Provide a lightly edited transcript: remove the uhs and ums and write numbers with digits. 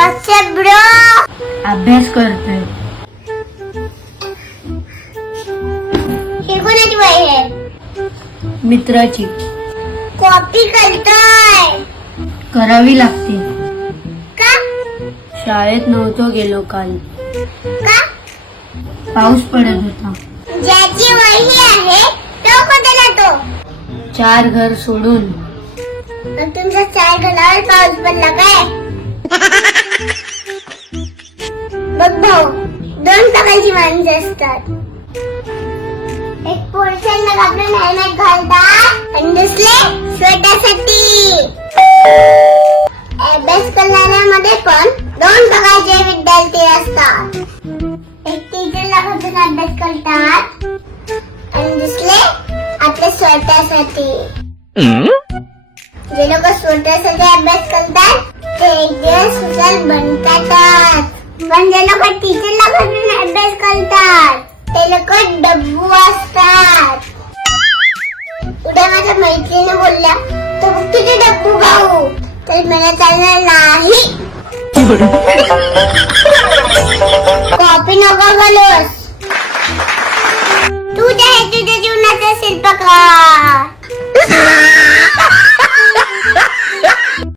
WhatsApp bro. अभ्यास करतोय. हे कोणाची वही आहे? मित्राची. कॉपी करतोय करावी लागते. का? शाळेत नव्हतो गेलो काल. का? पाऊस पडत होता. ज्याची वही आहे तो कोणता जातो? 4 घर सोडून. तुमच्या 4 घरावर पाऊस पडला काय? बघ भाऊ, 2 प्रकारची माणसं असतात. एक पोलिसांना घाबरून हेल्मेट घालतात आणि दुसरे स्वतःसाठी. अभ्यास करणाऱ्यामध्ये पण 2 प्रकारचे विद्यार्थी असतात. एक टीचरला घाबरून अभ्यास करतात आणि दुसरे आपल्या स्वतःसाठी. जे लोक स्वतःसाठी अभ्यास करतात ते एक दिवस हुशार बनतातच. पण जे लोक टीचरला घाबरून अभ्यास करतात ते लोक डब्बू असतात. उद्या माझ्या मैत्रिणी बोलल्या तू किती डब्बू भाऊ, तर मला चालणार नाही. कॉपी नको बोलूस.